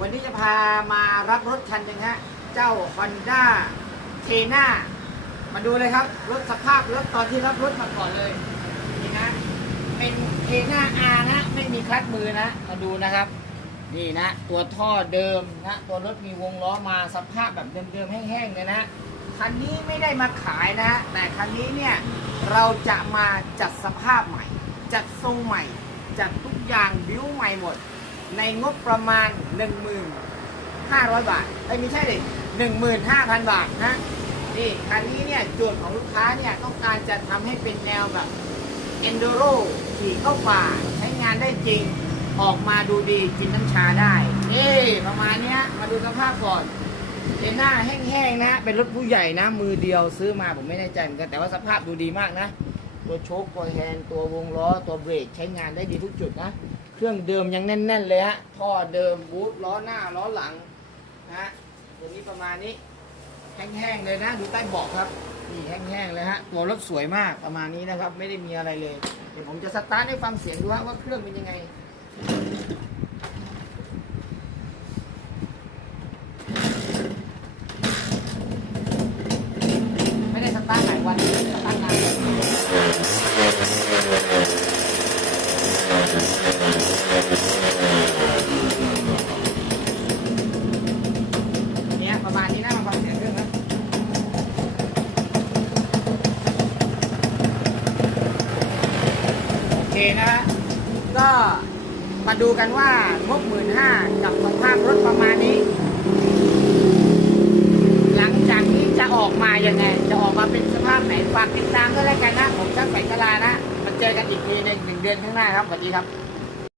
วันนี้จะพามารับรถคันหนึ่งฮะ เจ้า Honda t e n a มาดูเลยครับ รถสภาพรถตอนที่รับรถมาก่อนเลย นี่นะ เป็นเทน่าอานะ ไม่มีคลัตช์มือนะ มาดูนะครับ นี่นะ ตัวท่อเดิมนะ ตัวรถมีวงล้อมาสภาพแบบเดิมๆแห้งๆเลยนะ คันนี้ไม่ได้มาขายนะ แต่คันนี้เนี่ยเราจะมาจัดสภาพใหม่ จัดทรงใหม่ จัดทุกอย่างบิ้วใหม่หมด ในงบประมาณ 1,500 บาทไอ้ไม่ใช่ดิ15,000 บาทนะนี่คันนี้เนี่ยโจทย์ของลูกค้าเนี่ยต้องการจะทำให้เป็นแนวแบบ Enduro ขี่เข้าป่าใช้งานได้จริงออกมาดูดีกินน้ำชาได้นี่ประมาณเนี้ยมาดูสภาพก่อนเนหน้าแห้งๆนะ เป็นรถผู้ใหญ่นะ มือเดียวซื้อมาผมไม่แน่ใจเหมือนกันแต่ว่าสภาพดูดีมากนะ ตัวโชคตัวแฮนด์ตัววงล้อตัวเบรกใช้งานได้ดีทุกจุดนะ เครื่องเดิมยังแน่น ๆ เลยฮะท่อเดิมบูทล้อหน้าล้อหลังนะฮะตัวนี้ประมาณนี้แห้งๆเลยนะ ดูใต้เบาะครับนี่แห้งๆเลยฮะตัวรถสวยมากประมาณนี้นะครับ ไม่ได้มีอะไรเลย เดี๋ยวผมจะสตาร์ทให้ฟังเสียงดูฮะว่าเครื่องเป็นยังไงไม่ได้สตาร์ทหลายวันสตา เคนะฮะก็มาดูกันว่างบหมื่นห้ากับสภาพรถประมาณนี้ หลังจากนี้จะออกมายังไง จะออกมาเป็นสภาพไหนฝากติดตามด้วยแล้วกันนะผมช่างแฝงกลานะมาเจอกันอีกทีในหนึ่งเดือนข้างหน้าครับสวัสดีครับ